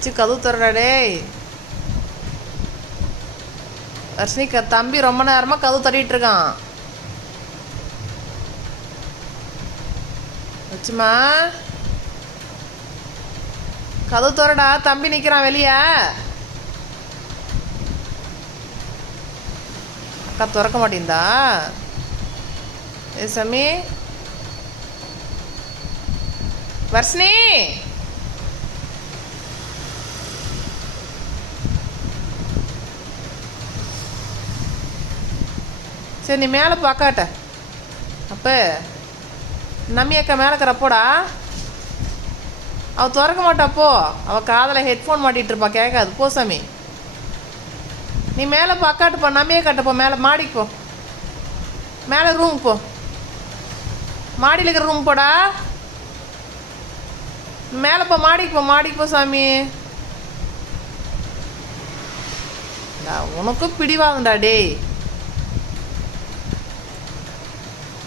வச்சு கதவு தரடா டேய். வர்ஷினி தம்பி ரொம்ப நேரமாக கதவு தட்டிகிட்டு இருக்கான். வச்சுமா கதவு தரடா, தம்பி நிற்கிறான் வெளியே. அக்கா திறக்க மாட்டேங்குதா? ஏ சாமி வர்ஷினி சரி நீ மேலே பார்க்காட்ட. அப்போ நம்மி அக்கா மேலே இருக்கிறப்போடா அவள் திறக்க மாட்டாப்போ. அவள் காதில் ஹெட்ஃபோன் மாட்டிகிட்டு இருப்பா, கேட்காது. போ சாமி நீ மேலே பார்க்காட்டுப்போ, நம்மியே காட்டுப்போ. மேலே மாடிக்கு போ, மேலே ரூம் போ, மாடியில் இருக்கிற ரூம் போடா. மேலே போ, மாடிக்கு போ சாமி. உனக்கும் பிடிவாங்கடா டேய்.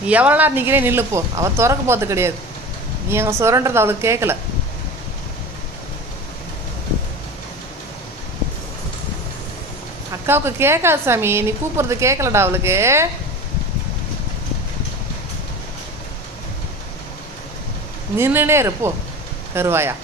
நீ எவ்வளோ நேரம் நிற்கிறே நில்லுப்போ. அவள் திறக்க போகிறது கிடையாது. நீ அங்கே சொல்கிறன்றது அவளுக்கு கேட்கல. அக்காவுக்கு கேட்காது சாமி, நீ கூப்பிட்றது கேட்கலடா அவளுக்கு. நின்றுனே இருப்போ கருவாயா.